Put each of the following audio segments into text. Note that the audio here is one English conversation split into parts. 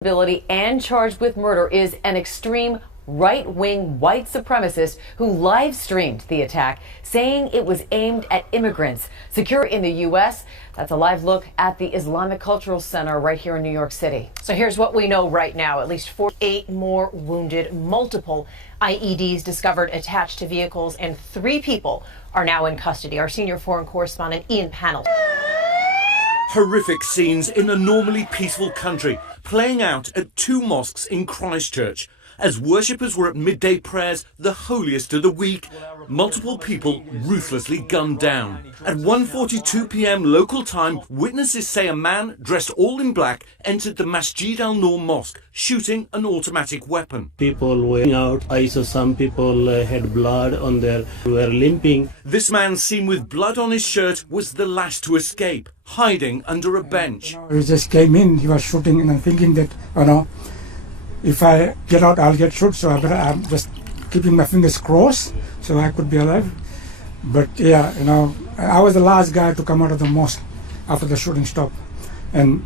And charged with murder is an extreme right-wing white supremacist who live-streamed the attack, saying it was aimed at immigrants. Secure in the U.S., that's a live look at the Islamic Cultural Center right here in New York City. So here's what we know right now. At least 48 more wounded, multiple IEDs discovered attached to vehicles, and 3 people are now in custody. Our senior foreign correspondent, Ian Pannell. Horrific scenes in a normally peaceful country playing out at 2 mosques in Christchurch. As worshippers were at midday prayers, the holiest of the week, multiple people ruthlessly gunned down. At 1:42 p.m. local time, witnesses say a man dressed all in black entered the Masjid al-Noor mosque, shooting an automatic weapon. People were out. I saw some people had blood on their, were limping. This man seen with blood on his shirt was the last to escape, hiding under a bench. He just came in, he was shooting, and I'm thinking that, if I get out, I'll get shot, so I'm just keeping my fingers crossed so I could be alive. But yeah, I was the last guy to come out of the mosque after the shooting stopped. And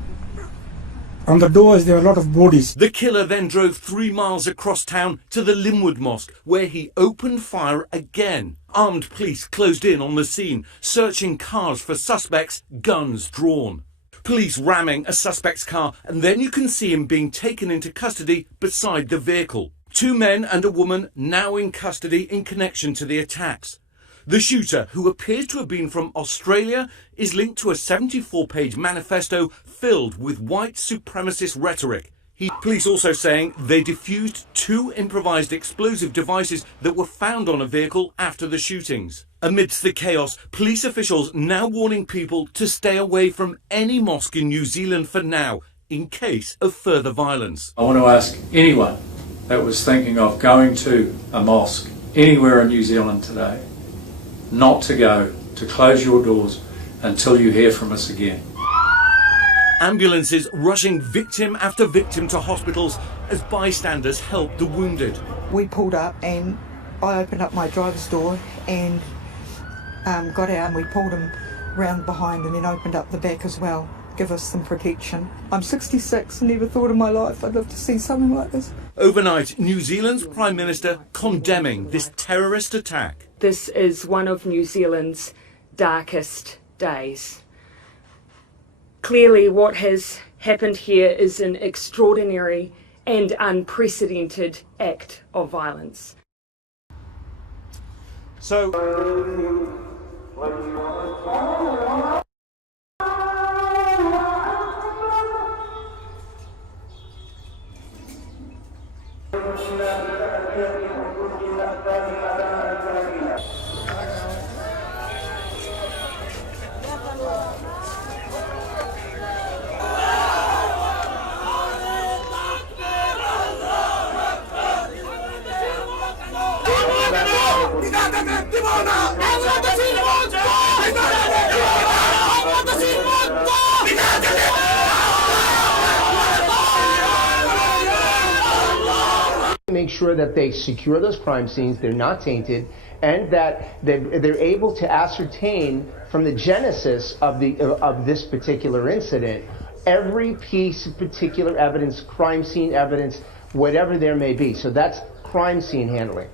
on the doors, there were a lot of bodies. The killer then drove 3 miles across town to the Linwood Mosque, where he opened fire again. Armed police closed in on the scene, searching cars for suspects, guns drawn. Police ramming a suspect's car, and then you can see him being taken into custody beside the vehicle. 2 men and a woman now in custody in connection to the attacks. The shooter, who appears to have been from Australia, is linked to a 74-page manifesto filled with white supremacist rhetoric. Police also saying they defused 2 improvised explosive devices that were found on a vehicle after the shootings. Amidst the chaos, police officials now warning people to stay away from any mosque in New Zealand for now, in case of further violence. I want to ask anyone that was thinking of going to a mosque anywhere in New Zealand today, not to go, to close your doors until you hear from us again. Ambulances rushing victim after victim to hospitals as bystanders help the wounded. We pulled up and I opened up my driver's door and got out, and we pulled him round behind and then opened up the back as well, give us some protection. I'm 66 and never thought in my life I'd live to see something like this. Overnight, New Zealand's Prime Minister condemning this terrorist attack. This is one of New Zealand's darkest days. Clearly, what has happened here is an extraordinary and unprecedented act of violence. Make sure that they secure those crime scenes, they're not tainted, and that they're able to ascertain from the genesis of this particular incident every piece of particular evidence, crime scene evidence, whatever there may be. So that's crime scene handling.